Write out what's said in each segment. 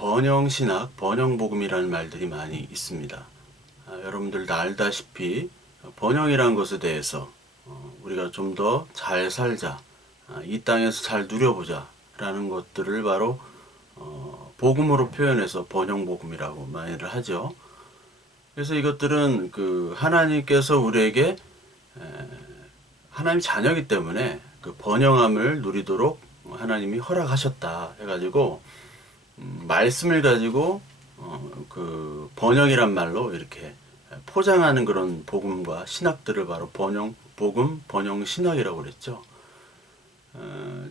번영신학, 번영복음이라는 말들이 많이 있습니다. 여러분들도 알다시피 번영이라는 것에 대해서 우리가 좀 더 잘 살자, 이 땅에서 잘 누려보자 라는 것들을 바로 복음으로 표현해서 번영복음이라고 많이들 하죠. 그래서 이것들은 하나님께서 우리에게 하나님 자녀이기 때문에 그 번영함을 누리도록 하나님이 허락하셨다 해가지고 말씀을 가지고 그 번영이란 말로 이렇게 포장하는 그런 복음과 신학들을 바로 번영 복음, 번영 신학이라고 그랬죠.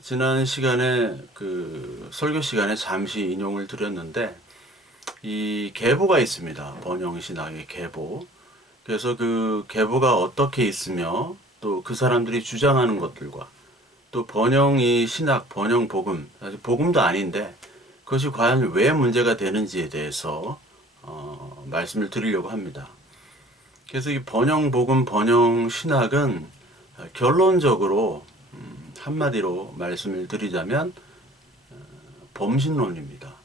지난 시간에 그 설교 시간에 잠시 인용을 드렸는데 이 계보가 있습니다. 번영 신학의 계보. 그래서 그 계보가 어떻게 있으며 또 그 사람들이 주장하는 것들과 또 번영이 신학, 번영 복음, 아직 복음도 아닌데 그것이 과연 왜 문제가 되는지에 대해서 말씀을 드리려고 합니다. 그래서 이 번영 복음, 번영 신학은 결론적으로 한마디로 말씀을 드리자면 범신론입니다.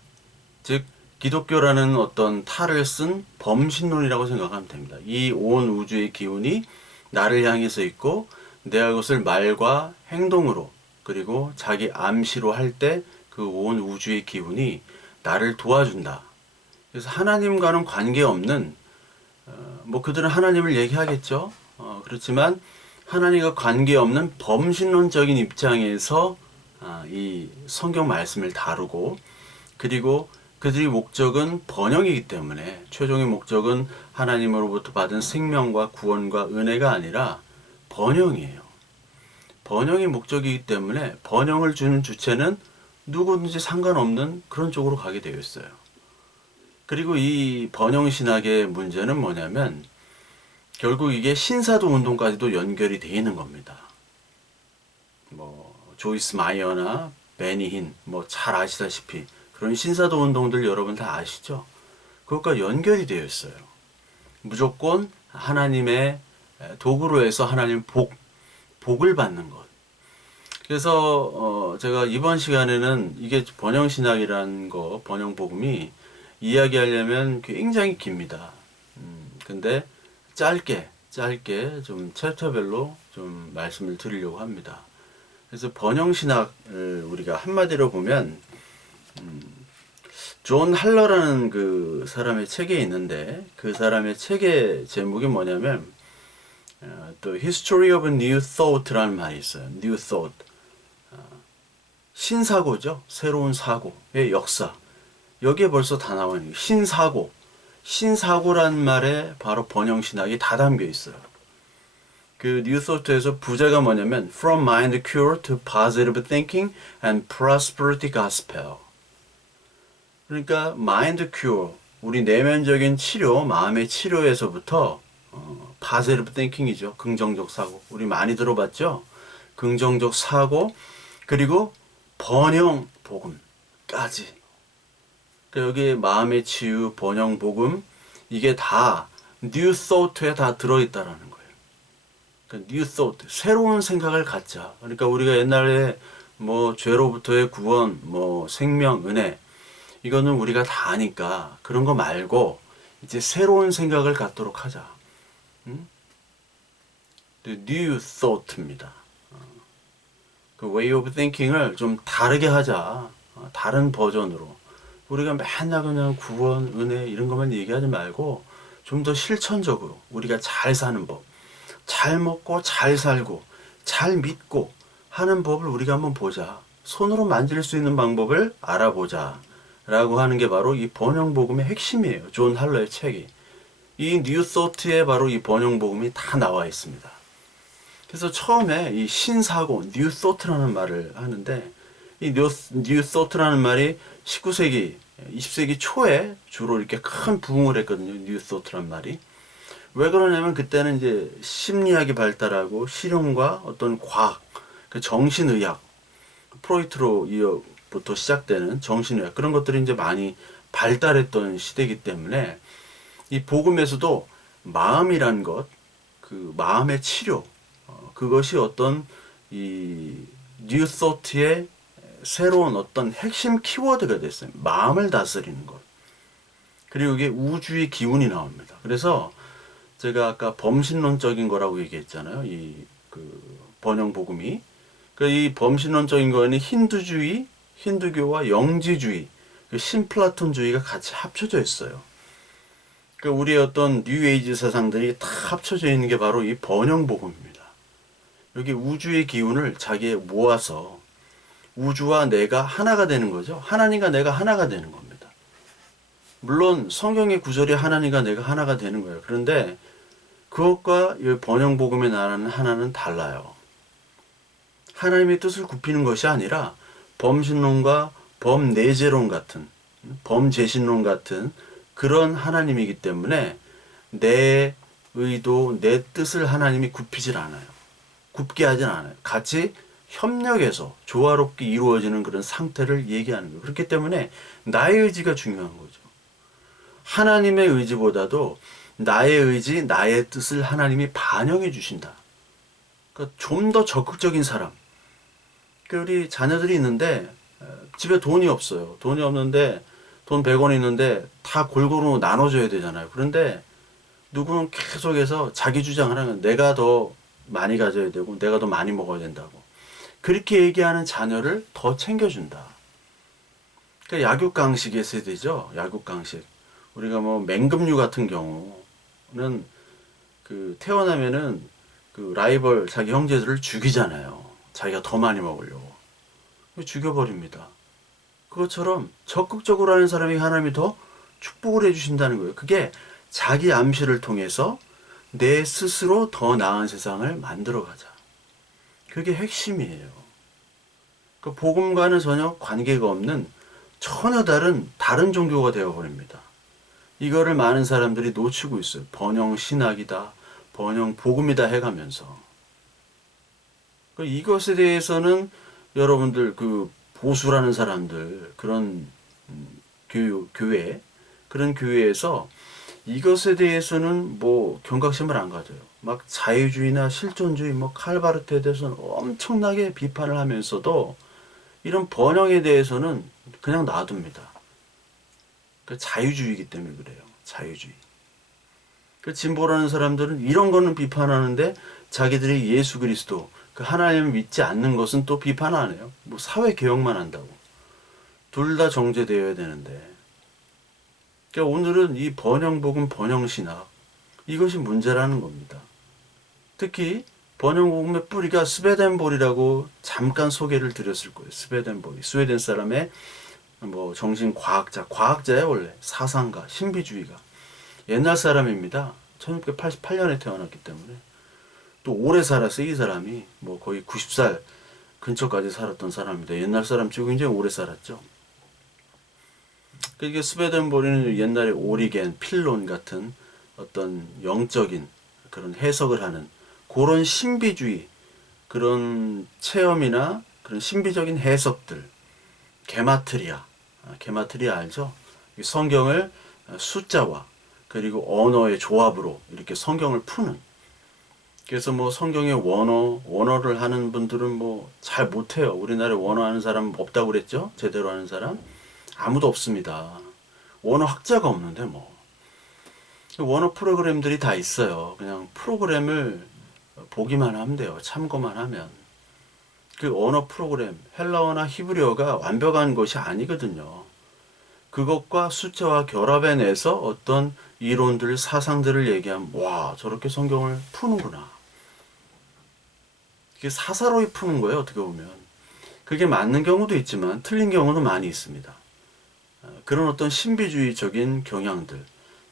즉 기독교라는 어떤 탈을 쓴 범신론이라고 생각하면 됩니다. 이 온 우주의 기운이 나를 향해서 있고 내가 그것을 말과 행동으로 그리고 자기 암시로 할 때 그 온 우주의 기운이 나를 도와준다. 그래서 하나님과는 관계없는 뭐 그들은 하나님을 얘기하겠죠. 그렇지만 하나님과 관계없는 범신론적인 입장에서 이 성경 말씀을 다루고 그리고 그들의 목적은 번영이기 때문에 최종의 목적은 하나님으로부터 받은 생명과 구원과 은혜가 아니라 번영이에요. 번영이 목적이기 때문에 번영을 주는 주체는 누구든지 상관없는 그런 쪽으로 가게 되어 있어요. 그리고 이 번영신학의 문제는 뭐냐면 결국 이게 신사도 운동까지도 연결이 되어 있는 겁니다. 뭐 조이스 마이어나 베니 힌 뭐 잘 아시다시피 그런 신사도 운동들 여러분 다 아시죠? 그것과 연결이 되어 있어요. 무조건 하나님의 도구로 해서 하나님 복을 받는 것. 그래서 제가 이번 시간에는 이게 번영신학이라는 거, 번영복음이 이야기하려면 굉장히 깁니다. 근데 짧게 좀 챕터별로 좀 말씀을 드리려고 합니다. 그래서 번영신학을 우리가 한마디로 보면 존 할러라는 그 사람의 책에 있는데 그 사람의 책의 제목이 뭐냐면 The History of New Thought라는 말이 있어요. New Thought. 신사고죠. 새로운 사고의 역사. 여기에 벌써 다 나와 있는 신사고. 신사고란 말에 바로 번영신학이 다 담겨 있어요. 그 New Thought에서 부제가 뭐냐면 From Mind Cure to Positive Thinking and Prosperity Gospel. 그러니까 Mind Cure, 우리 내면적인 치료, 마음의 치료에서부터 Positive Thinking이죠. 긍정적 사고. 우리 많이 들어봤죠? 긍정적 사고 그리고 번영 복음까지. 그러니까 여기 마음의 치유, 번영 복음 이게 다 New Thought에 다 들어있다라는 거예요. 그러니까 New Thought, 새로운 생각을 갖자. 그러니까 우리가 옛날에 뭐 죄로부터의 구원, 뭐 생명, 은혜 이거는 우리가 다 아니까 그런 거 말고 이제 새로운 생각을 갖도록 하자. New Thought입니다. 그 way of thinking을 좀 다르게 하자. 다른 버전으로. 우리가 맨날 그냥 구원, 은혜 이런 것만 얘기하지 말고 좀 더 실천적으로 우리가 잘 사는 법, 잘 먹고 잘 살고 잘 믿고 하는 법을 우리가 한번 보자. 손으로 만질 수 있는 방법을 알아보자. 라고 하는 게 바로 이 번영복음의 핵심이에요. 존 할러의 책이. 이 뉴소트에 바로 이 번영복음이 다 나와 있습니다. 그래서 처음에 이 신사고, 뉴소트라는 말을 하는데 이 뉴소트라는 말이 19세기, 20세기 초에 주로 이렇게 큰 부흥을 했거든요. 뉴소트라는 말이. 왜 그러냐면 그때는 이제 심리학이 발달하고 실용과 어떤 과학, 그 정신의학, 프로이트로부터 시작되는 정신의학 그런 것들이 이제 많이 발달했던 시대이기 때문에 이 복음에서도 마음이란 것, 그 마음의 치료, 그것이 어떤 이 뉴소트의 새로운 어떤 핵심 키워드가 됐어요. 마음을 다스리는 것. 그리고 이게 우주의 기운이 나옵니다. 그래서 제가 아까 범신론적인 거라고 얘기했잖아요. 이 그 번영 복음이. 이 범신론적인 거는 힌두주의, 힌두교와 영지주의, 그 신플라톤주의가 같이 합쳐져 있어요. 우리의 어떤 뉴에이지 사상들이 다 합쳐져 있는 게 바로 이 번영 복음입니다. 여기 우주의 기운을 자기에 모아서 우주와 내가 하나가 되는 거죠. 하나님과 내가 하나가 되는 겁니다. 물론 성경의 구절이 하나님과 내가 하나가 되는 거예요. 그런데 그것과 이 번영복음의 나라는 하나는 달라요. 하나님의 뜻을 굽히는 것이 아니라 범신론과 범내재론 같은, 범재신론 같은 그런 하나님이기 때문에 내 의도, 내 뜻을 하나님이 굽히질 않아요. 굽게 하진 않아요. 같이 협력해서 조화롭게 이루어지는 그런 상태를 얘기하는 거예요. 그렇기 때문에 나의 의지가 중요한 거죠. 하나님의 의지보다도 나의 의지, 나의 뜻을 하나님이 반영해 주신다. 그러니까 좀 더 적극적인 사람. 우리 자녀들이 있는데 집에 돈이 없어요. 돈이 없는데 돈 100원 있는데 다 골고루 나눠줘야 되잖아요. 그런데 누구는 계속해서 자기 주장을 하면 내가 더 많이 가져야 되고 내가 더 많이 먹어야 된다고. 그렇게 얘기하는 자녀를 더 챙겨준다. 그러니까 약육강식의 세대죠. 약육강식. 우리가 뭐 맹금류 같은 경우는 태어나면은 라이벌 자기 형제들을 죽이잖아요. 자기가 더 많이 먹으려고. 죽여버립니다. 그것처럼 적극적으로 하는 사람이 하나님이 더 축복을 해주신다는 거예요. 그게 자기 암시를 통해서 내 스스로 더 나은 세상을 만들어가자. 그게 핵심이에요. 복음과는 전혀 관계가 없는 전혀 다른 종교가 되어버립니다. 이거를 많은 사람들이 놓치고 있어요. 번영 신학이다, 번영 복음이다 해가면서. 이것에 대해서는 여러분들 보수라는 사람들 그런 교회 그런 교회에서 이것에 대해서는 뭐 경각심을 안 가져요. 막 자유주의나 실존주의 칼바르트에 대해서는 엄청나게 비판을 하면서도 이런 번영에 대해서는 그냥 놔둡니다. 자유주의이기 때문에 그래요. 자유주의. 진보라는 사람들은 이런 거는 비판하는데 자기들이 예수 그리스도 하나님을 믿지 않는 것은 또 비판 안 해요. 사회 개혁만 한다고. 둘 다 정제되어야 되는데. 오늘은 이 번영복음 번영신학 이것이 문제라는 겁니다. 특히 번영복음의 뿌리가 스웨덴볼이라고 잠깐 소개를 드렸을 거예요. 스웨덴볼, 스웨덴 사람의 과학자예요. 원래 사상가, 신비주의가 옛날 사람입니다. 1688년에 태어났기 때문에 또 오래 살았어요. 이 사람이 거의 90살 근처까지 살았던 사람입니다. 옛날 사람 치고 굉장히 오래 살았죠. 이게 스웨덴볼이는 옛날에 오리겐, 필론 같은 어떤 영적인 그런 해석을 하는 그런 신비주의, 그런 체험이나 그런 신비적인 해석들, 게마트리아 알죠? 성경을 숫자와 그리고 언어의 조합으로 이렇게 성경을 푸는. 그래서 성경의 원어를 하는 분들은 잘 못해요. 우리나라에 원어 하는 사람 없다고 그랬죠? 제대로 하는 사람? 아무도 없습니다. 원어 학자가 없는데 원어 프로그램들이 다 있어요. 그냥 프로그램을 보기만 하면 돼요. 참고만 하면. 언어 프로그램, 헬라어나 히브리어가 완벽한 것이 아니거든요. 그것과 숫자와 결합해내서 어떤 이론들, 사상들을 얘기하면 와, 저렇게 성경을 푸는구나. 이게 사사로이 푸는 거예요. 어떻게 보면. 그게 맞는 경우도 있지만 틀린 경우도 많이 있습니다. 그런 어떤 신비주의적인 경향들,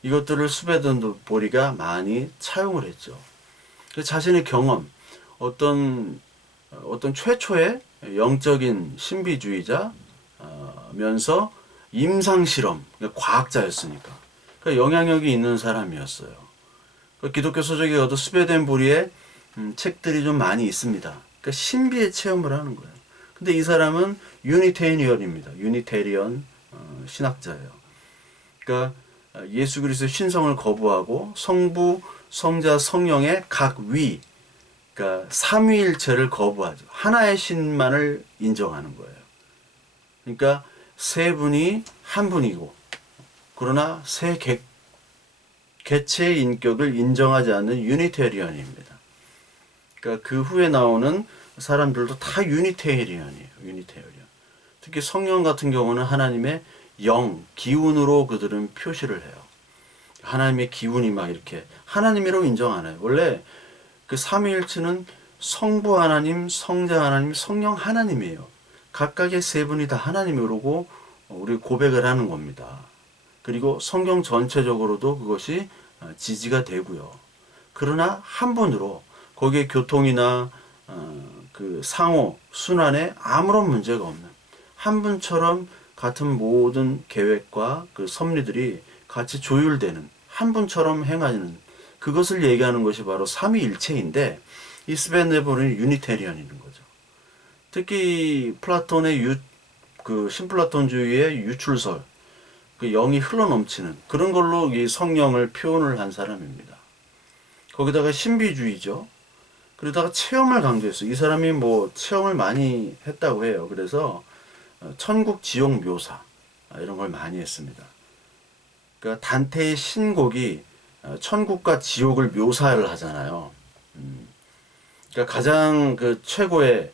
이것들을 스웨덴볼이가 많이 차용을 했죠. 자신의 경험, 어떤 최초의 영적인 신비주의자면서 임상실험, 과학자였으니까. 영향력이 있는 사람이었어요. 기독교 서적에도 스웨덴볼이의 책들이 좀 많이 있습니다. 신비의 체험을 하는 거예요. 근데 이 사람은 유니테리언입니다. 유니테리언 신학자예요. 예수 그리스도의 신성을 거부하고 성부, 성자, 성령의 각 위, 삼위일체를 거부하죠. 하나의 신만을 인정하는 거예요. 그러니까 세 분이 한 분이고, 그러나 세 개체의 인격을 인정하지 않는 유니테리언입니다. 그러니까 그 후에 나오는 사람들도 다 유니테리언이에요. 유니테리언. 특히 성령 같은 경우는 하나님의 영, 기운으로 그들은 표시를 해요. 하나님의 기운이 막 이렇게 하나님이라고 인정 안 해요. 원래 그 삼위일체는 성부 하나님, 성자 하나님, 성령 하나님이에요. 각각의 세 분이 다 하나님이라고 우리 고백을 하는 겁니다. 그리고 성경 전체적으로도 그것이 지지가 되고요. 그러나 한 분으로 거기에 교통이나 그 상호, 순환에 아무런 문제가 없는 한 분처럼 같은 모든 계획과 그 섭리들이 같이 조율되는 한 분처럼 행하는 그것을 얘기하는 것이 바로 삼위일체인데 이 스벤데볼은 유니테리언인 거죠. 특히 플라톤의 그 신플라톤주의의 유출설, 그 영이 흘러넘치는 그런 걸로 이 성령을 표현을 한 사람입니다. 거기다가 신비주의죠. 그러다가 체험을 강조했어요. 이 사람이 뭐 체험을 많이 했다고 해요. 그래서 천국 지옥 묘사 이런 걸 많이 했습니다. 그러니까 단테의 신곡이 천국과 지옥을 묘사를 하잖아요. 그러니까 가장 그 최고의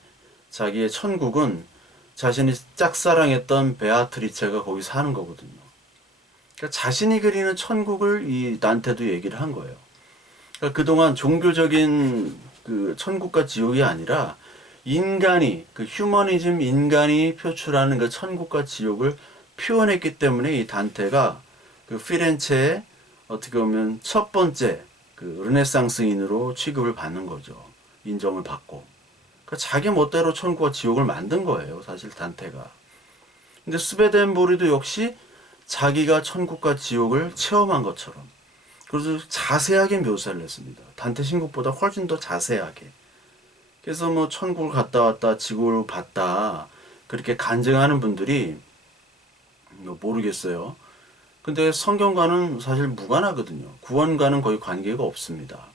자기의 천국은 자신이 짝사랑했던 베아트리체가 거기 사는 거거든요. 그러니까 자신이 그리는 천국을 이 단테도 얘기를 한 거예요. 그러니까 그동안 종교적인 그 천국과 지옥이 아니라 인간이 그 휴머니즘 인간이 표출하는 그 천국과 지옥을 표현했기 때문에 이 단테가 그 피렌체의 어떻게 보면 첫 번째 그 르네상스인으로 취급을 받는 거죠. 인정을 받고. 그러니까 자기 멋대로 천국과 지옥을 만든 거예요. 사실 단테가. 근데 스베덴보리도 역시 자기가 천국과 지옥을 체험한 것처럼 그래서 자세하게 묘사를 했습니다. 단테 신곡보다 훨씬 더 자세하게. 그래서 뭐 천국을 갔다 왔다 지구를 봤다 그렇게 간증하는 분들이 모르겠어요. 근데 성경과는 사실 무관하거든요. 구원과는 거의 관계가 없습니다.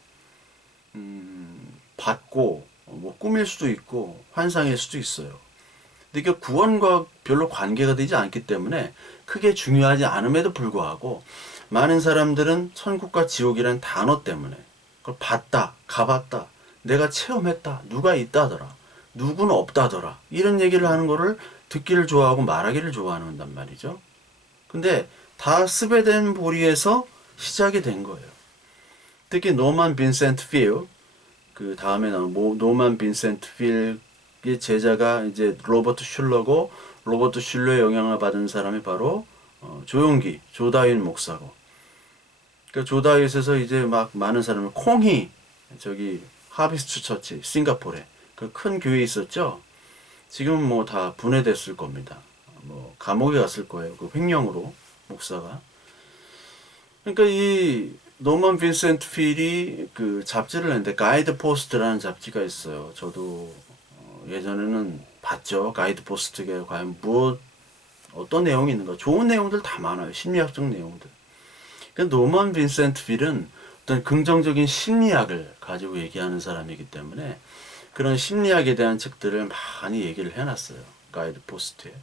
받고 뭐 꿈일 수도 있고 환상일 수도 있어요. 근데 이게 구원과 별로 관계가 되지 않기 때문에 크게 중요하지 않음에도 불구하고 많은 사람들은 천국과 지옥이라는 단어 때문에 그걸 봤다, 가봤다, 내가 체험했다, 누가 있다더라, 누구는 없다더라 이런 얘기를 하는 거를 듣기를 좋아하고 말하기를 좋아한단 말이죠. 근데 다 스베덴 보리에서 시작이 된 거예요. 특히 노만 빈센트 필, 그 다음에 나온 노만 빈센트 필의 제자가 이제 로버트 슐러고 로버트 슐러의 영향을 받은 사람이 바로 조용기, 조다윈 목사고. 그 조다윗에서 이제 막 많은 사람을 콩히 저기 하비스트 처치 싱가포르에 그 큰 교회 있었죠. 지금 뭐 다 분해됐을 겁니다. 뭐 감옥에 갔을 거예요. 그 횡령으로 목사가. 그러니까 이 노먼 빈센트 필이 그 잡지를 냈는데 가이드 포스트라는 잡지가 있어요. 저도 예전에는 봤죠. 가이드 포스트가 과연 어떤 내용이 있는가. 좋은 내용들 다 많아요. 심리학적 내용들. 그 노먼 빈센트 필은 어떤 긍정적인 심리학을 가지고 얘기하는 사람이기 때문에 그런 심리학에 대한 책들을 많이 얘기를 해놨어요. 가이드 포스트에.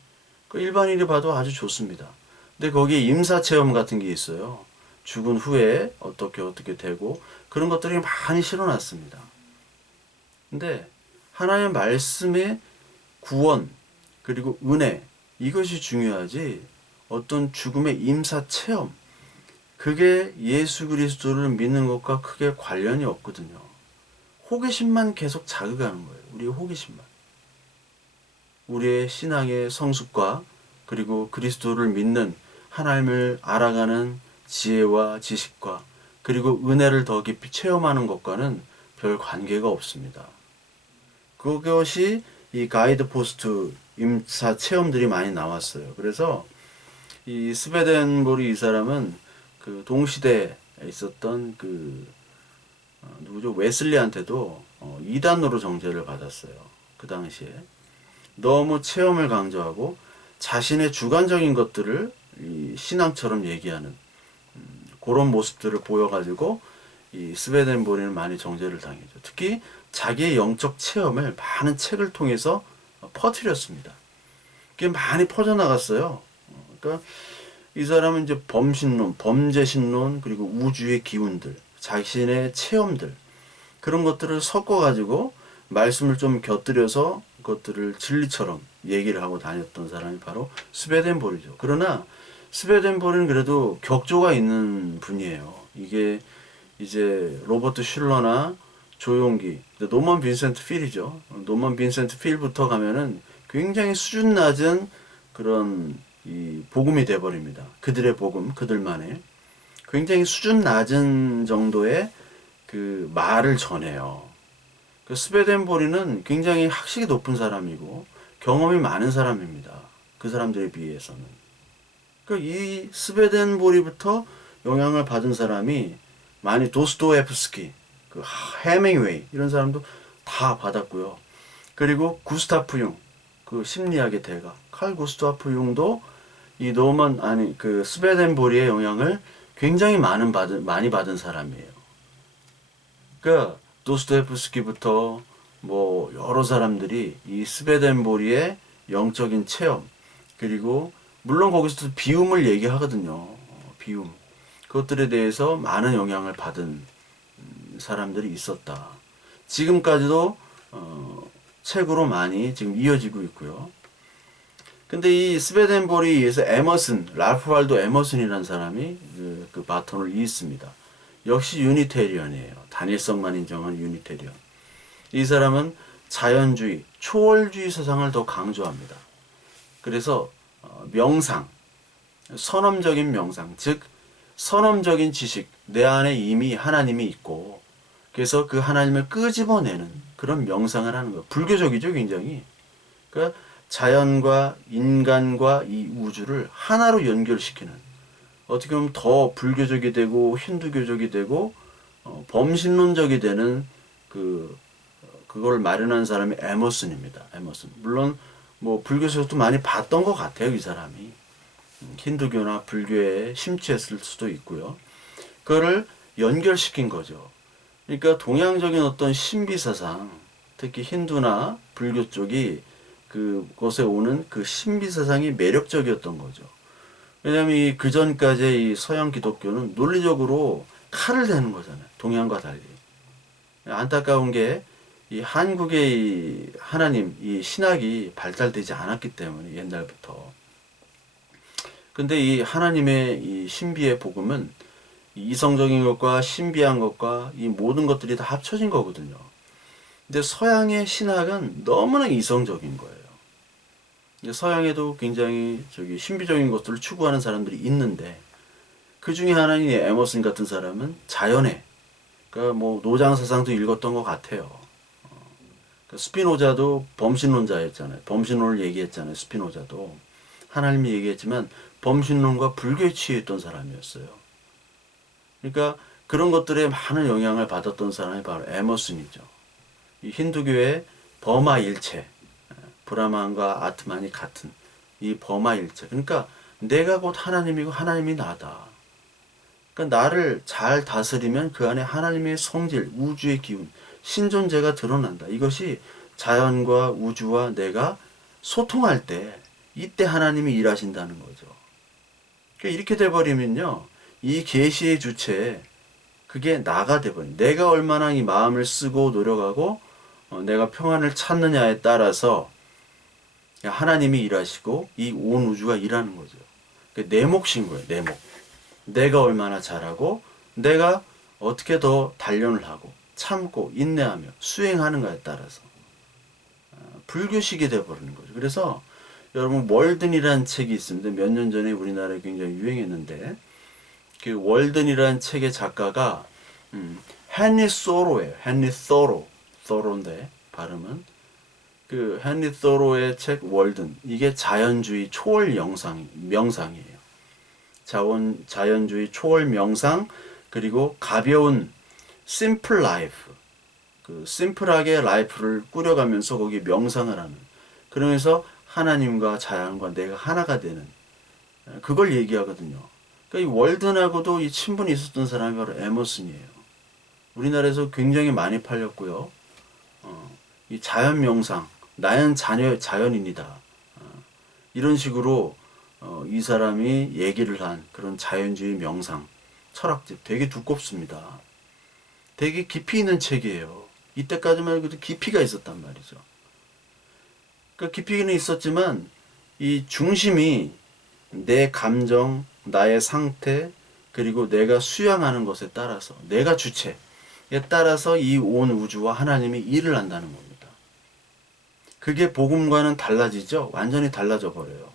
그 일반인이 봐도 아주 좋습니다. 근데 거기에 임사체험 같은 게 있어요. 죽은 후에 어떻게 되고 그런 것들이 많이 실어놨습니다. 근데 하나님의 말씀의 구원 그리고 은혜 이것이 중요하지 어떤 죽음의 임사체험 그게 예수 그리스도를 믿는 것과 크게 관련이 없거든요. 호기심만 계속 자극하는 거예요. 우리의 호기심만. 우리의 신앙의 성숙과 그리고 그리스도를 믿는 하나님을 알아가는 지혜와 지식과 그리고 은혜를 더 깊이 체험하는 것과는 별 관계가 없습니다. 그것이 이 가이드 포스트 임사 체험들이 많이 나왔어요. 그래서 이 스베덴보리 이 사람은 그 동시대에 있었던 그 누구죠? 웨슬리한테도 이단으로 정죄를 받았어요. 그 당시에 너무 체험을 강조하고 자신의 주관적인 것들을 이 신앙처럼 얘기하는 그런 모습들을 보여가지고 이 스웨덴보리는 많이 정죄를 당했죠. 특히 자기의 영적 체험을 많은 책을 통해서 퍼뜨렸습니다. 그게 많이 퍼져나갔어요. 그러니까 이 사람은 이제 범신론, 범죄신론, 그리고 우주의 기운들, 자신의 체험들, 그런 것들을 섞어가지고 말씀을 좀 곁들여서 그것들을 진리처럼 얘기를 하고 다녔던 사람이 바로 스베덴볼이죠. 그러나 스베덴볼은 그래도 격조가 있는 분이에요. 이게 이제 로버트 슐러나 조용기, 노먼 빈센트 필이죠. 노먼 빈센트 필부터 가면은 굉장히 수준 낮은 그런 이 복음이 돼버립니다. 그들의 복음, 그들만의 굉장히 수준 낮은 정도의 그 말을 전해요. 그 스베덴보리는 굉장히 학식이 높은 사람이고 경험이 많은 사람입니다. 그 사람들에 비해서는. 그러니까 이 스베덴보리부터 영향을 받은 사람이 많이 도스토옙스키, 그 해밍웨이 이런 사람도 다 받았고요. 그리고 구스타프 융, 그 심리학의 대가 칼 구스타프 융도 이 노먼 아니 그 스베덴보리의 영향을 굉장히 많이 받은 사람이에요. 그러니까 도스토옙스키부터 뭐 여러 사람들이 이 스베덴보리의 영적인 체험, 그리고 물론 거기서도 비움을 얘기하거든요. 비움. 그것들에 대해서 많은 영향을 받은 사람들이 있었다. 지금까지도 책으로 많이 지금 이어지고 있고요. 근데 이 스베덴볼에 의해서 에머슨, 랄프 waldo 에머슨이라는 사람이 그 바톤을 잇습니다. 역시 유니테리언이에요. 단일성만 인정한 유니테리언. 이 사람은 자연주의, 초월주의 사상을 더 강조합니다. 그래서 명상, 선험적인 명상, 즉 선험적인 지식, 내 안에 이미 하나님이 있고 그래서 그 하나님을 끄집어내는 그런 명상을 하는 거예요. 불교적이죠, 굉장히. 그러니까 자연과 인간과 이 우주를 하나로 연결시키는, 어떻게 보면 더 불교적이 되고 힌두교적이 되고 범신론적이 되는 그걸 마련한 사람이 에머슨입니다. 에머슨. 물론 뭐 불교에서도 많이 봤던 것 같아요, 이 사람이. 힌두교나 불교에 심취했을 수도 있고요. 그거를 연결시킨 거죠. 그러니까 동양적인 어떤 신비사상, 특히 힌두나 불교 쪽이 그곳에 오는 그 신비사상이 매력적이었던 거죠. 왜냐하면 그 전까지의 이 서양 기독교는 논리적으로 칼을 대는 거잖아요. 동양과 달리. 안타까운 게 이 한국의 이 하나님, 이 신학이 발달되지 않았기 때문에 옛날부터. 근데 이 하나님의 이 신비의 복음은 이성적인 것과 신비한 것과 이 모든 것들이 다 합쳐진 거거든요. 근데 서양의 신학은 너무나 이성적인 거예요. 서양에도 굉장히 신비적인 것들을 추구하는 사람들이 있는데 그 중에 하나인 에머슨 같은 사람은 자연에, 그러니까 뭐 노장 사상도 읽었던 것 같아요. 스피노자도 범신론자였잖아요. 범신론을 얘기했잖아요. 스피노자도 하나님이 얘기했지만 범신론과 불교에 취했던 사람이었어요. 그러니까 그런 것들에 많은 영향을 받았던 사람이 바로 에머슨이죠. 이 힌두교의 버마 일체, 브라만과 아트만이 같은 이 버마 일체. 그러니까 내가 곧 하나님이고 하나님이 나다. 그러니까 나를 잘 다스리면 그 안에 하나님의 성질, 우주의 기운, 신존재가 드러난다. 이것이 자연과 우주와 내가 소통할 때 이때 하나님이 일하신다는 거죠. 그러니까 이렇게 돼버리면요, 이 계시의 주체, 그게 나가 돼버린. 내가 얼마나 이 마음을 쓰고 노력하고 내가 평안을 찾느냐에 따라서 하나님이 일하시고 이 온 우주가 일하는 거죠. 내 몫인 거예요. 내 몫. 내가 얼마나 잘하고 내가 어떻게 더 단련을 하고 참고 인내하며 수행하는가에 따라서 불교식이 돼버리는 거죠. 그래서 여러분 월든이라는 책이 있습니다. 몇 년 전에 우리나라에 굉장히 유행했는데 그 월든이라는 책의 작가가 헨리 소로예요. 헨리 소로인데 발음은 그 헨리 소로의 책 월든, 이게 자연주의 초월 명상이에요. 자연주의 초월 명상, 그리고 가벼운 심플 라이프, 그 심플하게 라이프를 꾸려가면서 거기 명상을 하는, 그러면서 하나님과 자연과 내가 하나가 되는, 그걸 얘기하거든요. 그러니까 이 월든하고도 이 친분이 있었던 사람이 바로 에머슨이에요. 우리나라에서 굉장히 많이 팔렸고요. 이 자연 명상, 나는 자연인이다. 이런 식으로 이 사람이 얘기를 한 그런 자연주의 명상 철학집 되게 두껍습니다. 되게 깊이 있는 책이에요. 이때까지만 해도 깊이가 있었단 말이죠. 그러니까 깊이는 있었지만 이 중심이 내 감정, 나의 상태, 그리고 내가 수양하는 것에 따라서 내가 주체에 따라서 이 온 우주와 하나님이 일을 한다는 겁니다. 그게 복음과는 달라지죠. 완전히 달라져 버려요.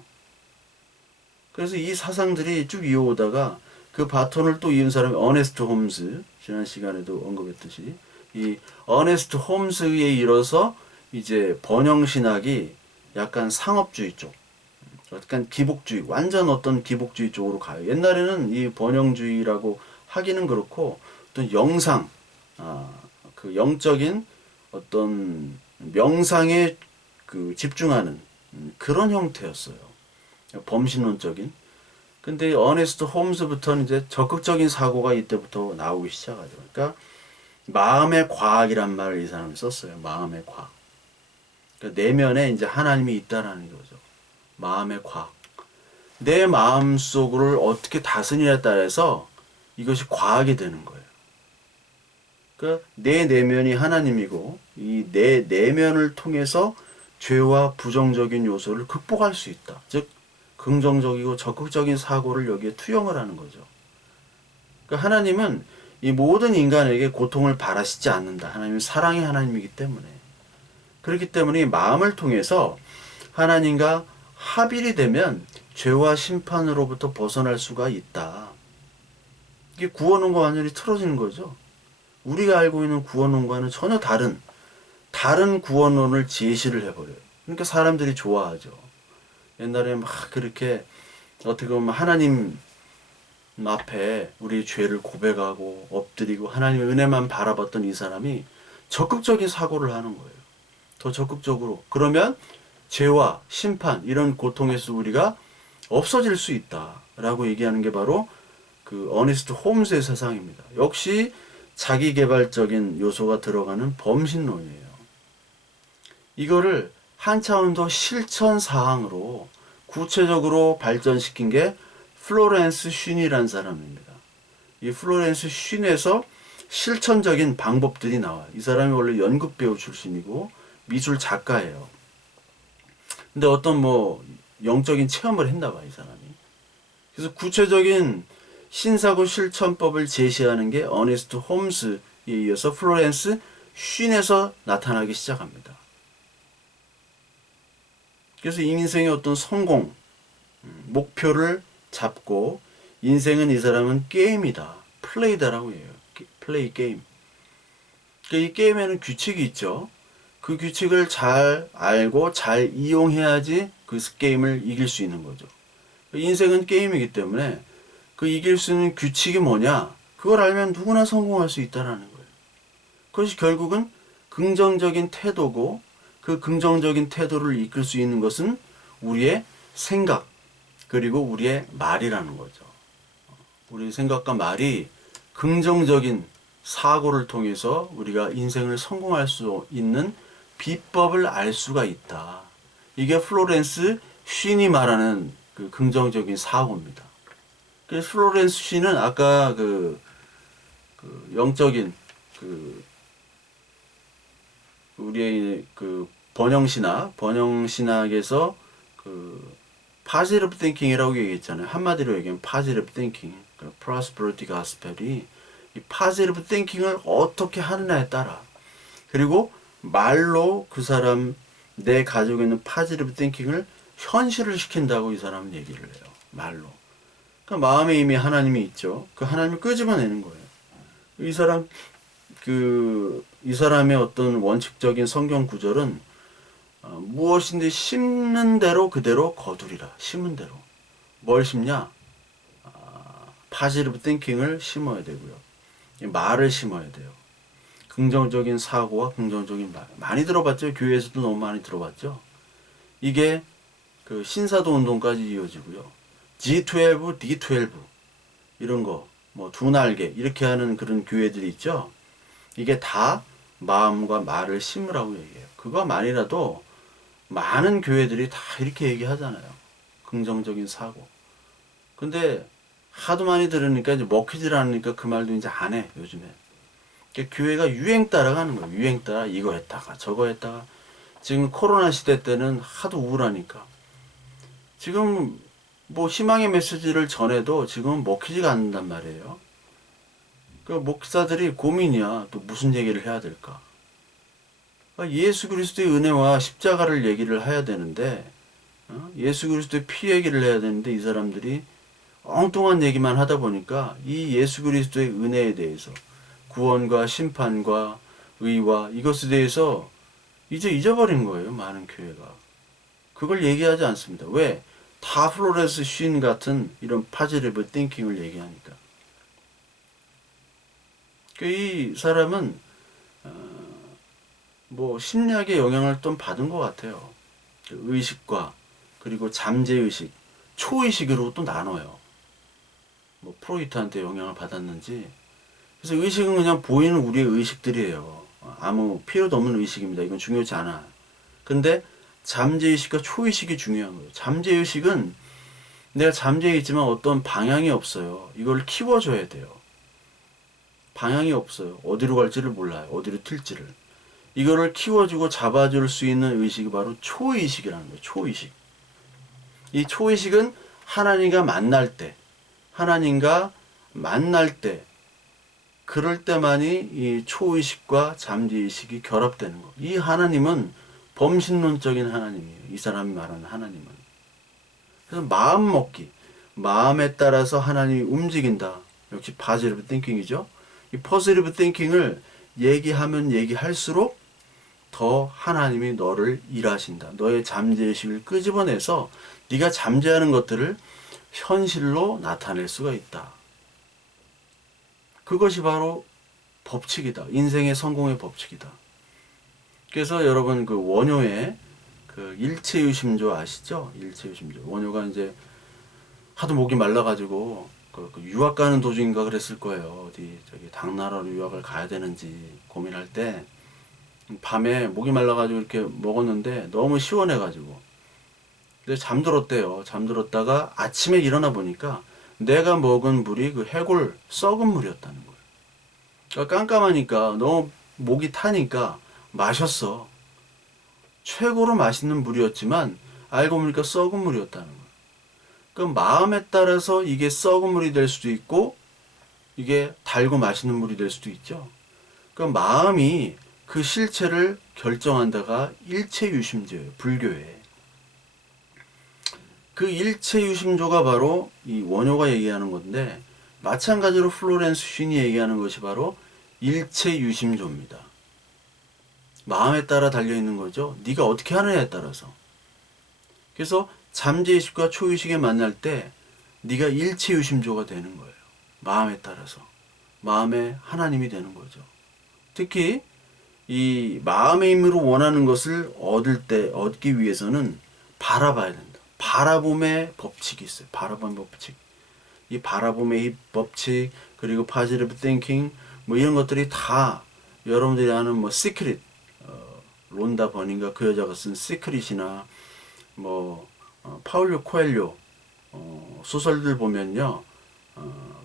그래서 이 사상들이 쭉 이어오다가 그 바톤을 또 이은 사람이 어네스트 홈즈, 지난 시간에도 언급했듯이 이 어네스트 홈즈에 이뤄서 이제 번영신학이 약간 상업주의 쪽, 약간 기복주의, 완전 어떤 기복주의 쪽으로 가요. 옛날에는 이 번영주의라고 하기는 그렇고 또 영상, 그 영적인 어떤 명상에 그 집중하는 그런 형태였어요. 범신론적인. 근데 어네스트 홈즈부터는 이제 적극적인 사고가 이때부터 나오기 시작하죠. 그러니까 마음의 과학이란 말을 이 사람이 썼어요. 마음의 과학. 그러니까 내면에 이제 하나님이 있다라는 거죠. 마음의 과학. 내 마음 속을 어떻게 다스리냐에 따라서 이것이 과학이 되는 거예요. 그러니까 내 내면이 하나님이고 이 내 내면을 통해서 죄와 부정적인 요소를 극복할 수 있다. 즉 긍정적이고 적극적인 사고를 여기에 투영을 하는 거죠. 그러니까 하나님은 이 모든 인간에게 고통을 바라시지 않는다. 하나님은 사랑의 하나님이기 때문에. 그렇기 때문에 이 마음을 통해서 하나님과 합일이 되면 죄와 심판으로부터 벗어날 수가 있다. 이게 구원론과 완전히 틀어지는 거죠. 우리가 알고 있는 구원론과는 전혀 다른 구원론을 제시를 해버려요. 그러니까 사람들이 좋아하죠. 옛날에 막 그렇게 어떻게 보면 하나님 앞에 우리 죄를 고백하고 엎드리고 하나님의 은혜만 바라봤던 이 사람이 적극적인 사고를 하는 거예요. 더 적극적으로. 그러면 죄와 심판 이런 고통에서 우리가 없어질 수 있다라고 얘기하는 게 바로 그 어니스트 홈즈의 세상입니다. 역시 자기개발적인 요소가 들어가는 범신론이에요. 이거를 한 차원 더 실천 사항으로 구체적으로 발전시킨 게 플로렌스 쉰이라는 사람입니다. 이 플로렌스 쉰에서 실천적인 방법들이 나와요. 이 사람이 원래 연극 배우 출신이고 미술 작가예요. 근데 어떤 뭐 영적인 체험을 했나 봐, 이 사람이. 그래서 구체적인 신사고 실천법을 제시하는 게 어니스트 홈스에 이어서 플로렌스 쉰에서 나타나기 시작합니다. 그래서 인생의 어떤 성공, 목표를 잡고 인생은 이 사람은 게임이다. 플레이다라고 해요. 플레이 게임. 그러니까 이 게임에는 규칙이 있죠. 그 규칙을 잘 알고 잘 이용해야지 그 게임을 이길 수 있는 거죠. 인생은 게임이기 때문에 그 이길 수 있는 규칙이 뭐냐? 그걸 알면 누구나 성공할 수 있다라는 거예요. 그것이 결국은 긍정적인 태도고 그 긍정적인 태도를 이끌 수 있는 것은 우리의 생각 그리고 우리의 말이라는 거죠. 우리의 생각과 말이 긍정적인 사고를 통해서 우리가 인생을 성공할 수 있는 비법을 알 수가 있다. 이게 플로렌스 쉰이 말하는 그 긍정적인 사고입니다. 그래서 플로렌스 쉰은 아까 그 영적인 우리의 그 번영신학에서 그 positive thinking이라고 얘기했잖아요. 한마디로 얘기하면 positive thinking, 그 prosperity gospel이 이 positive thinking을 어떻게 하느냐에 따라 그리고 말로 그 사람 내 가지고 있는 positive thinking을 현실을 시킨다고 이 사람은 얘기를 해요. 말로. 그러니까 마음에 이미 하나님이 있죠. 그 하나님을 끄집어내는 거예요. 이 사람의 어떤 원칙적인 성경 구절은 무엇인지 심는 대로 그대로 거두리라. 심은 대로. 뭘 심냐? 파지티브 띵킹을 심어야 되고요. 말을 심어야 돼요. 긍정적인 사고와 긍정적인 말. 많이 들어봤죠? 교회에서도 너무 많이 들어봤죠? 이게 그 신사도 운동까지 이어지고요. G12, D12 이런 거, 뭐 두 날개 이렇게 하는 그런 교회들이 있죠? 이게 다 마음과 말을 심으라고 얘기해요. 그거만이라도 많은 교회들이 다 이렇게 얘기하잖아요. 긍정적인 사고. 근데 하도 많이 들으니까 이제 먹히질 않으니까 그 말도 이제 안 해, 요즘에. 그러니까 교회가 유행 따라가는 거예요. 유행 따라 이거 했다가 저거 했다가. 지금 코로나 시대 때는 하도 우울하니까. 지금 뭐 희망의 메시지를 전해도 지금 먹히지가 않는단 말이에요. 그 목사들이 고민이야. 또 무슨 얘기를 해야 될까? 예수 그리스도의 은혜와 십자가를 얘기를 해야 되는데, 예수 그리스도의 피 얘기를 해야 되는데 이 사람들이 엉뚱한 얘기만 하다 보니까 이 예수 그리스도의 은혜에 대해서 구원과 심판과 의와 이것에 대해서 이제 잊어버린 거예요. 많은 교회가. 그걸 얘기하지 않습니다. 왜? 다 플로렌스 쉰 같은 이런 파지티브 띵킹을 얘기하니까. 이 사람은 뭐 심리학의 영향을 좀 받은 것 같아요. 의식과 그리고 잠재의식, 초의식으로 또 나눠요. 뭐 프로이트한테 영향을 받았는지. 그래서 의식은 그냥 보이는 우리의 의식들이에요. 아무 필요도 없는 의식입니다. 이건 중요하지 않아. 근데 잠재의식과 초의식이 중요한 거예요. 잠재의식은 내가 잠재해 있지만 어떤 방향이 없어요. 이걸 키워줘야 돼요. 방향이 없어요. 어디로 갈지를 몰라요. 어디로 튈지를. 이거를 키워주고 잡아줄 수 있는 의식이 바로 초의식이라는 거예요. 초의식. 이 초의식은 하나님과 만날 때, 하나님과 만날 때, 그럴 때만이 이 초의식과 잠재의식이 결합되는 거. 이 하나님은 범신론적인 하나님이에요. 이 사람이 말하는 하나님은. 그래서 마음 먹기, 마음에 따라서 하나님이 움직인다. 역시 파지티브 띵킹이죠. 이 포지티브 띵킹을 얘기하면 얘기할수록 더 하나님이 너를 일하신다. 너의 잠재의식을 끄집어내서 네가 잠재하는 것들을 현실로 나타낼 수가 있다. 그것이 바로 법칙이다. 인생의 성공의 법칙이다. 그래서 여러분 그 원효의 그 일체유심조 아시죠? 일체유심조. 원효가 이제 하도 목이 말라가지고 그 유학 가는 도중인가 그랬을 거예요. 어디 저기 당나라로 유학을 가야 되는지 고민할 때 밤에 목이 말라가지고 이렇게 먹었는데 너무 시원해가지고 근데 잠들었대요. 잠들었다가 아침에 일어나 보니까 내가 먹은 물이 그 해골 썩은 물이었다는 거예요. 그러니까 깜깜하니까 너무 목이 타니까 마셨어. 최고로 맛있는 물이었지만 알고 보니까 썩은 물이었다는 거예요. 그 마음에 따라서 이게 썩은 물이 될 수도 있고 이게 달고 맛있는 물이 될 수도 있죠. 그 마음이 그 실체를 결정한다가 일체유심조예요. 불교에. 그 일체유심조가 바로 이 원효가 얘기하는 건데 마찬가지로 플로렌스 쉰이 얘기하는 것이 바로 일체유심조입니다. 마음에 따라 달려있는 거죠. 네가 어떻게 하느냐에 따라서. 그래서 잠재의식과 초의식에 만날 때 네가 일체유심조가 되는 거예요. 마음에 따라서. 마음에 하나님이 되는 거죠. 특히 이 마음의 힘으로 원하는 것을 얻기 위해서는 바라봐야 된다. 바라봄의 법칙이 있어요. 바라봄의 법칙. 이 바라봄의 법칙, 그리고 파지티브 띵킹, 뭐 이런 것들이 다 여러분들이 아는 뭐 시크릿, 론다 버닌가 그 여자가 쓴 시크릿이나 뭐 파울로 코엘료 소설들 보면요,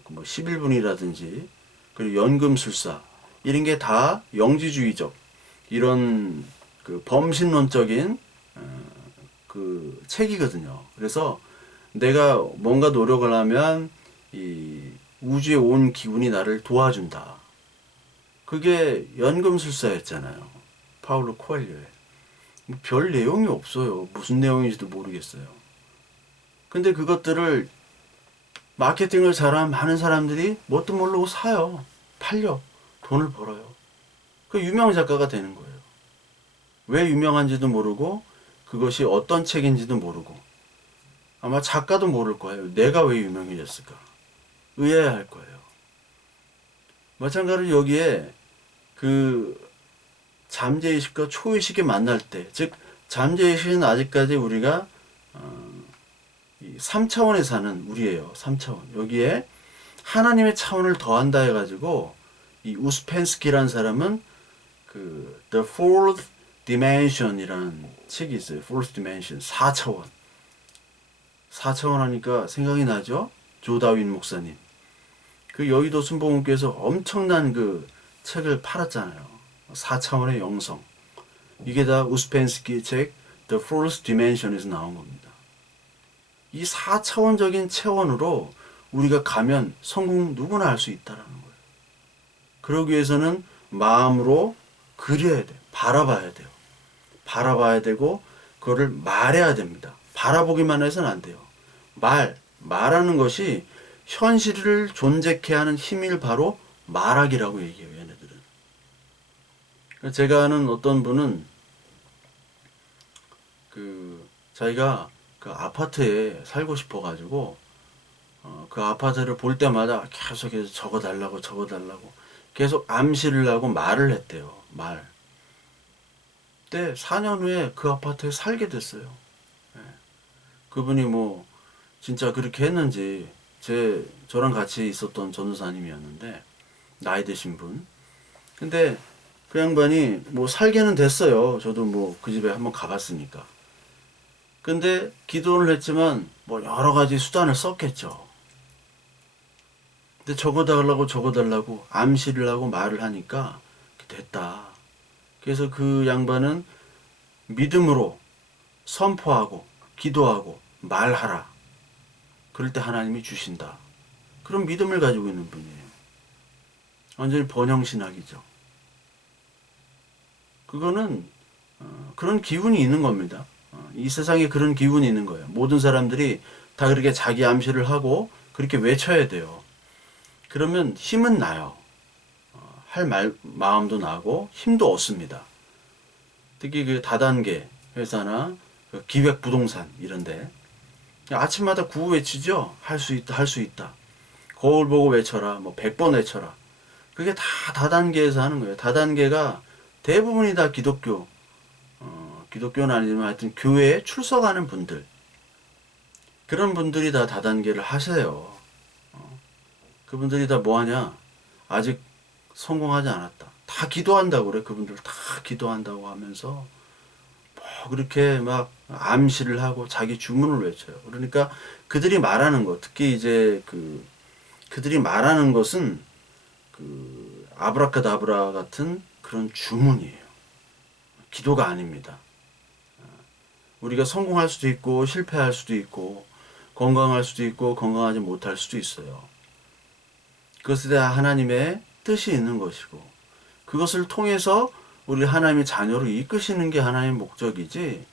뭐 11분이라든지 그리고 연금술사 이런 게 다 영지주의적 이런 그 범신론적인 그 책이거든요. 그래서 내가 뭔가 노력을 하면 이 우주에 온 기운이 나를 도와준다. 그게 연금술사였잖아요. 파울로 코엘료에. 별 내용이 없어요. 무슨 내용인지도 모르겠어요. 근데 그것들을 마케팅을 잘하는 많은 사람들이 뭣도 모르고 사요. 팔려. 돈을 벌어요. 그 유명 작가가 되는 거예요. 왜 유명한지도 모르고 그것이 어떤 책인지도 모르고 아마 작가도 모를 거예요. 내가 왜 유명해졌을까? 의아해할 거예요. 마찬가지로 여기에 그 잠재의식과 초의식이 만날 때, 즉 잠재의식은 아직까지 우리가 3차원에 사는 우리예요. 3차원. 여기에 하나님의 차원을 더한다 해가지고 이 우스펜스키라는 사람은 그 The Fourth Dimension이라는 책이 있어요. Fourth Dimension, 4차원. 4차원 하니까 생각이 나죠? 조다윈 목사님. 그 여의도 순복음교회에서 엄청난 그 책을 팔았잖아요. 4차원의 영성. 이게 다 우스펜스키의 책 The Fourth Dimension에서 나온 겁니다. 이 4차원적인 체원으로 우리가 가면 성공 누구나 할 수 있다라는 거예요. 그러기 위해서는 마음으로 그려야 돼요. 바라봐야 돼요. 바라봐야 되고 그거를 말해야 됩니다. 바라보기만 해서는 안 돼요. 말하는 것이 현실을 존재케 하는 힘을 바로 말하기라고 얘기해요. 얘네들은. 제가 아는 어떤 분은 자기가 그 아파트에 살고 싶어가지고 그 아파트를 볼 때마다 계속해서 적어달라고 계속 암시를 하고 말을 했대요. 근데 4년 후에 그 아파트에 살게 됐어요. 예. 그분이 뭐 진짜 그렇게 했는지 저랑 같이 있었던 전도사님이었는데 나이 드신 분. 근데 그 양반이 뭐 살게는 됐어요. 저도 뭐 그 집에 한번 가봤으니까. 근데 기도를 했지만 뭐 여러 가지 수단을 썼겠죠. 근데 적어달라고 암시를 하고 말을 하니까 됐다. 그래서 그 양반은 믿음으로 선포하고 기도하고 말하라. 그럴 때 하나님이 주신다. 그런 믿음을 가지고 있는 분이에요. 완전히 번영신학이죠. 그거는 그런 기운이 있는 겁니다. 이 세상에 그런 기운이 있는 거예요. 모든 사람들이 다 그렇게 자기 암시를 하고 그렇게 외쳐야 돼요. 그러면 힘은 나요. 마음도 나고 힘도 얻습니다. 특히 그 다단계 회사나 그 기획부동산 이런데 아침마다 구호 외치죠. 할 수 있다, 할 수 있다. 거울 보고 외쳐라, 뭐 100번 외쳐라. 그게 다 다단계에서 하는 거예요. 다단계가 대부분이 다 기독교는 아니지만 하여튼 교회에 출석하는 분들. 그런 분들이 다 다단계를 하세요. 그분들이 다 뭐하냐? 아직 성공하지 않았다. 다 기도한다고 그래. 그분들 다 기도한다고 하면서 뭐 그렇게 막 암시를 하고 자기 주문을 외쳐요. 그러니까 그들이 말하는 것, 특히 이제 그들이 말하는 것은 아브라카다브라 같은 그런 주문이에요. 기도가 아닙니다. 우리가 성공할 수도 있고 실패할 수도 있고 건강할 수도 있고 건강하지 못할 수도 있어요. 그것에 대한 하나님의 뜻이 있는 것이고 그것을 통해서 우리 하나님의 자녀로 이끄시는 게 하나님의 목적이지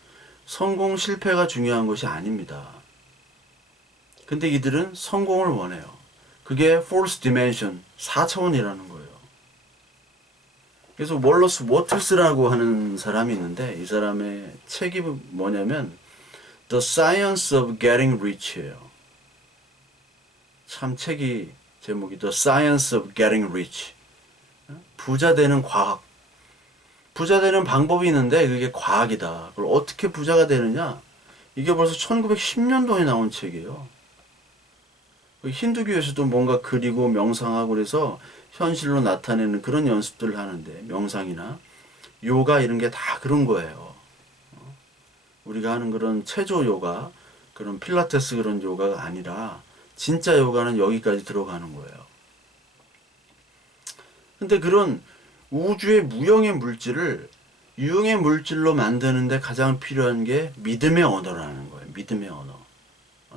성공 실패가 중요한 것이 아닙니다. 근데 이들은 성공을 원해요. 그게 fourth dimension, 4차원이라는 거예요. 그래서 월러스 워틀스라고 하는 사람이 있는데 이 사람의 책이 뭐냐면 The Science of Getting Rich예요. 참 책이 제목이 The Science of Getting Rich. 부자 되는 과학. 부자 되는 방법이 있는데 그게 과학이다. 그걸 어떻게 부자가 되느냐? 이게 벌써 1910년도에 나온 책이에요. 힌두교에서도 뭔가 그리고 명상하고 그래서 현실로 나타내는 그런 연습들을 하는데 명상이나 요가 이런 게 다 그런 거예요. 우리가 하는 그런 체조 요가, 그런 필라테스 그런 요가가 아니라 진짜 요가는 여기까지 들어가는 거예요. 근데 그런 우주의 무형의 물질을 유형의 물질로 만드는데 가장 필요한 게 믿음의 언어라는 거예요. 믿음의 언어.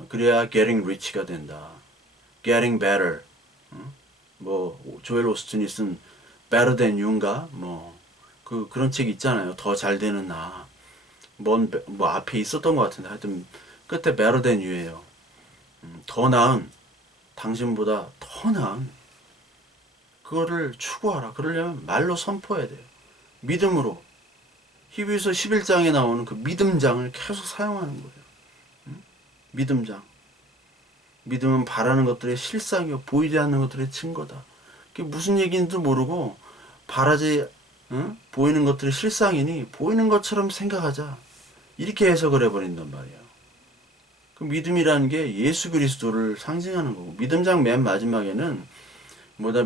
그래야 getting rich가 된다. getting better. 뭐 조엘 오스틴이 쓴 better than you인가? 뭐 그런 책 있잖아요. 더 잘 되는 나. 뭐 앞에 있었던 것 같은데 하여튼 끝에 better than you예요. 더 나은 당신보다 더 나은 그거를 추구하라. 그러려면 말로 선포해야 돼요. 믿음으로. 히브리서 11장에 나오는 그 믿음장을 계속 사용하는 거예요. 믿음장. 믿음은 바라는 것들의 실상이요 보이지 않는 것들의 증거다. 그게 무슨 얘기인지도 모르고 보이는 것들의 실상이니 보이는 것처럼 생각하자. 이렇게 해석을 해버린단 말이에요. 그 믿음이라는 게 예수 그리스도를 상징하는 거고 믿음장 맨 마지막에는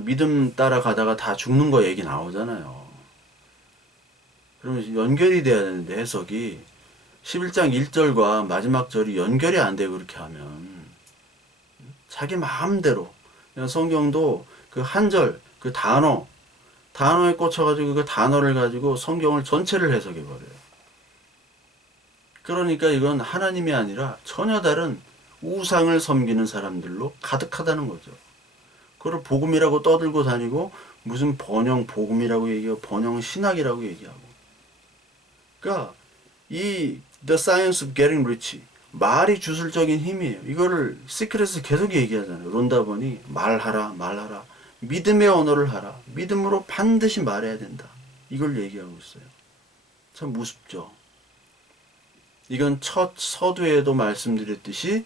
믿음 따라가다가 다 죽는 거 얘기 나오잖아요. 그러면 연결이 돼야 되는데 해석이 11장 1절과 마지막 절이 연결이 안 돼요. 그렇게 하면 자기 마음대로 그냥 성경도 그 한 절, 그 단어에 꽂혀가지고 그 단어를 가지고 성경을 전체를 해석해 버려요. 그러니까 이건 하나님이 아니라 전혀 다른 우상을 섬기는 사람들로 가득하다는 거죠. 그걸 복음이라고 떠들고 다니고 무슨 번영 복음이라고 얘기하고 번영 신학이라고 얘기하고. 그러니까 이 The Science of Getting Rich 말이 주술적인 힘이에요. 이거를 시크릿에서 계속 얘기하잖아요. 론다번이 말하라. 믿음의 언어를 하라. 믿음으로 반드시 말해야 된다. 이걸 얘기하고 있어요. 참 무섭죠. 이건 첫 서두에도 말씀드렸듯이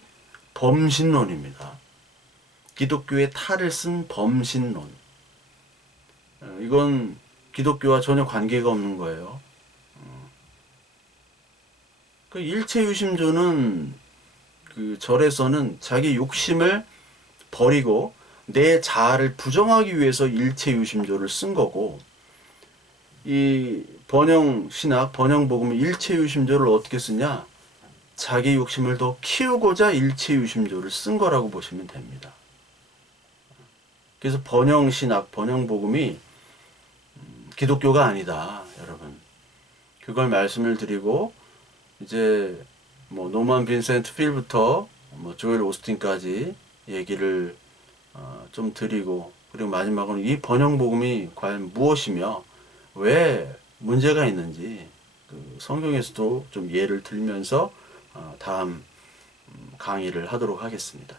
범신론입니다. 기독교의 탈을 쓴 범신론. 이건 기독교와 전혀 관계가 없는 거예요. 그 일체유심조는 그 절에서는 자기 욕심을 버리고 내 자아를 부정하기 위해서 일체유심조를 쓴 거고, 이 번영신학, 번영복음은 일체유심조를 어떻게 쓰냐? 자기 욕심을 더 키우고자 일체유심조를 쓴 거라고 보시면 됩니다. 그래서 번영신학, 번영복음이 기독교가 아니다, 여러분. 그걸 말씀을 드리고, 이제 뭐 노만 빈센트 필부터 뭐 조엘 오스틴까지 얘기를 좀 드리고, 그리고 마지막으로 이 번영복음이 과연 무엇이며 왜 문제가 있는지 그 성경에서도 좀 예를 들면서 다음 강의를 하도록 하겠습니다.